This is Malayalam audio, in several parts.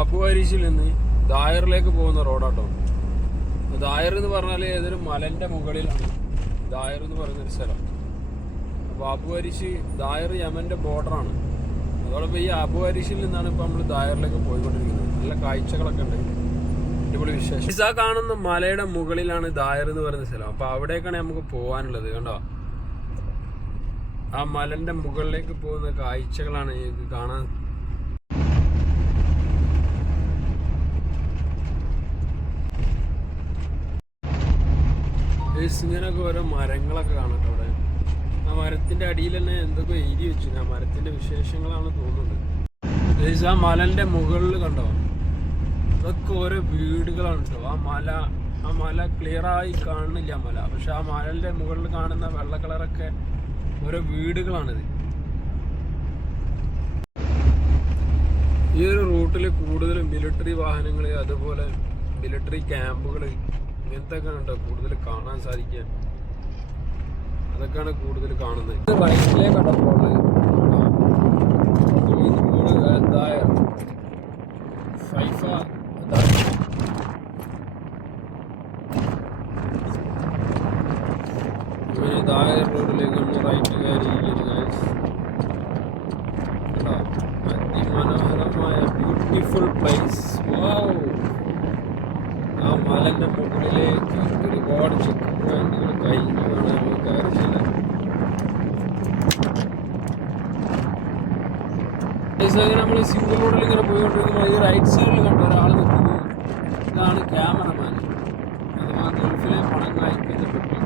അബു അരീഷിൽ നിന്ന് ദായറിലേക്ക് പോകുന്ന റോഡാട്ടോ. ദായർ എന്ന് പറഞ്ഞാൽ ഏതൊരു മലന്റെ മുകളിലാണ് ദായർ എന്ന് പറയുന്നൊരു സ്ഥലം. അപ്പോൾ അബു അരീഷ് ദായർ യമന്റെ ബോർഡറാണ്. അതോടൊപ്പം ഈ അബു അരീഷിൽ നിന്നാണ് ഇപ്പൊ നമ്മൾ ദായറിലേക്ക് പോയിക്കൊണ്ടിരിക്കുന്നത്. നല്ല കാഴ്ചകളൊക്കെ ഉണ്ട്, അടിപൊളി വിശേഷം. ഇസാ കാണുന്ന മലയുടെ മുകളിലാണ് ദായർ എന്ന് പറയുന്ന സ്ഥലം. അപ്പൊ അവിടേക്കാണ് നമുക്ക് പോകാനുള്ളത്. കണ്ടോ, ആ മലന്റെ മുകളിലേക്ക് പോകുന്ന കാഴ്ചകളാണ് എനിക്ക് കാണാൻ. ഇങ്ങനെയൊക്കെ ഓരോ മരങ്ങളൊക്കെ കാണട്ടെ അവിടെ. ആ മരത്തിന്റെ അടിയിൽ തന്നെ എന്തൊക്കെ എഴുതി വെച്ചു. ആ മരത്തിന്റെ വിശേഷങ്ങളാണ് തോന്നുന്നത്. ആ മലന്റെ മുകളിൽ കണ്ടോ, അതൊക്കെ ഓരോ വീടുകളാണ് കേട്ടോ. ആ മല ക്ലിയർ ആയി കാണുന്നില്ല മല, പക്ഷെ ആ മലന്റെ മുകളിൽ കാണുന്ന വെള്ള കളറൊക്കെ ഓരോ വീടുകളാണിത്. ഈ ഒരു റൂട്ടിൽ കൂടുതലും മിലിറ്ററി വാഹനങ്ങൾ, അതുപോലെ മിലിറ്ററി ക്യാമ്പുകൾ, ഇങ്ങനത്തെ ഒക്കെ ഉണ്ടോ കൂടുതൽ കാണാൻ സാധിക്കുക. അതൊക്കെയാണ് കൂടുതൽ കാണുന്നത്. റൈറ്റിലേക്കാണ് പോകുന്നത്. ഫൈഫ ദായർ റോഡിലേക്ക് നമ്മൾ റൈറ്റ് കയറിയിരിക്കുന്നത്. അതിമനോഹരമായ ബ്യൂട്ടിഫുൾ പ്ലേസ്. ആ മലന്റെ മുകളിലേക്ക് ഒരുപാട് ചെക്ക് പോയിന്റുകൾ കഴിഞ്ഞു വേണം നമ്മൾ കയറി ചെല്ലാൻ. നമ്മൾ സിംഗിൾ റോഡിൽ ഇങ്ങനെ പോയിക്കൊണ്ടിരിക്കുമ്പോൾ ഈ റൈറ്റ് സൈഡിൽ കണ്ട ഒരാൾ നിൽക്കുന്നത്, ഇതാണ് ക്യാമറമാൻ. അഥവാ ഗൾഫിലെ പണം അയക്കുന്ന പെട്ടി.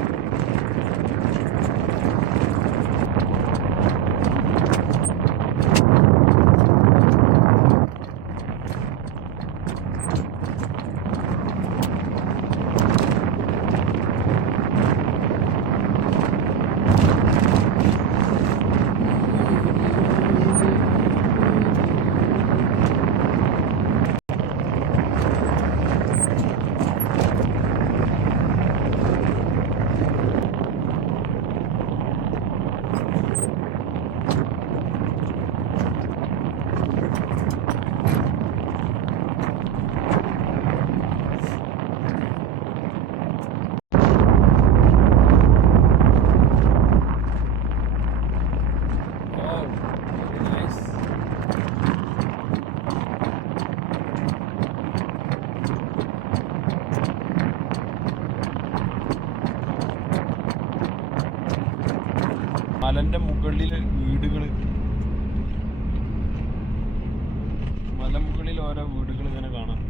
മലന്റെ മുകളിൽ വീടുകൾ, മലമുകളിൽ ഓരോ വീടുകൾ ഇങ്ങനെ കാണാം.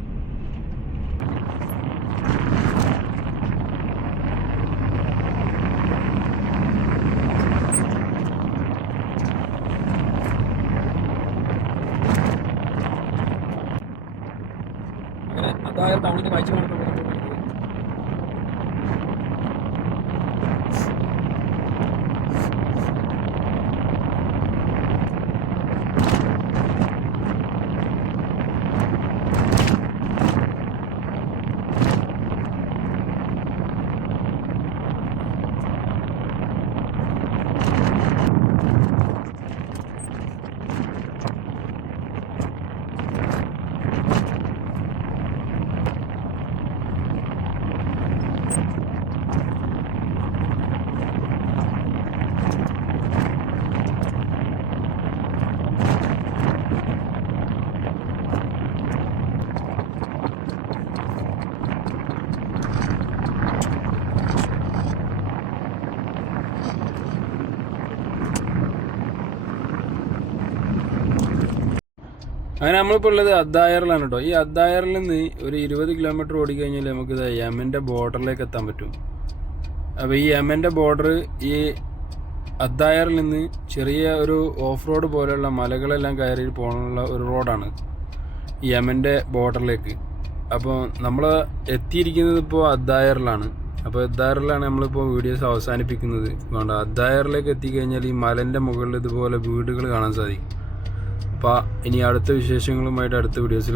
അങ്ങനെ അതായത് ടൗണിന്റെ കാഴ്ച കാണുമ്പോൾ അങ്ങനെ നമ്മളിപ്പോൾ ഉള്ളത് അദ്ദായറിലാണ് കേട്ടോ. ഈ അദ്ദായറിൽ നിന്ന് ഒരു 20 കിലോമീറ്റർ ഓടിക്കഴിഞ്ഞാൽ നമുക്ക് യമൻ്റെ ബോർഡറിലേക്ക് എത്താൻ പറ്റും. അപ്പോൾ ഈ യമൻ്റെ ബോർഡർ ഈ അദ്ദായറിൽ നിന്ന് ചെറിയ ഒരു ഓഫ് റോഡ് പോലെയുള്ള മലകളെല്ലാം കയറി പോകാനുള്ള ഒരു റോഡാണ് ഈ യമൻ്റെ ബോർഡറിലേക്ക്. അപ്പോൾ നമ്മൾ എത്തിയിരിക്കുന്നത് ഇപ്പോൾ അദ്ദായറിലാണ്. അപ്പോൾ അദ്ദായറിലാണ് നമ്മളിപ്പോൾ വീഡിയോസ് അവസാനിപ്പിക്കുന്നത്. വേണ്ട, അദ്ദായറിലേക്ക് എത്തിക്കഴിഞ്ഞാൽ ഈ മലൻ്റെ മുകളിൽ ഇതുപോലെ വീടുകൾ കാണാൻ സാധിക്കും. അപ്പോൾ ഇനി അടുത്ത വിശേഷങ്ങളുമായിട്ട് അടുത്ത വീഡിയോസിൽ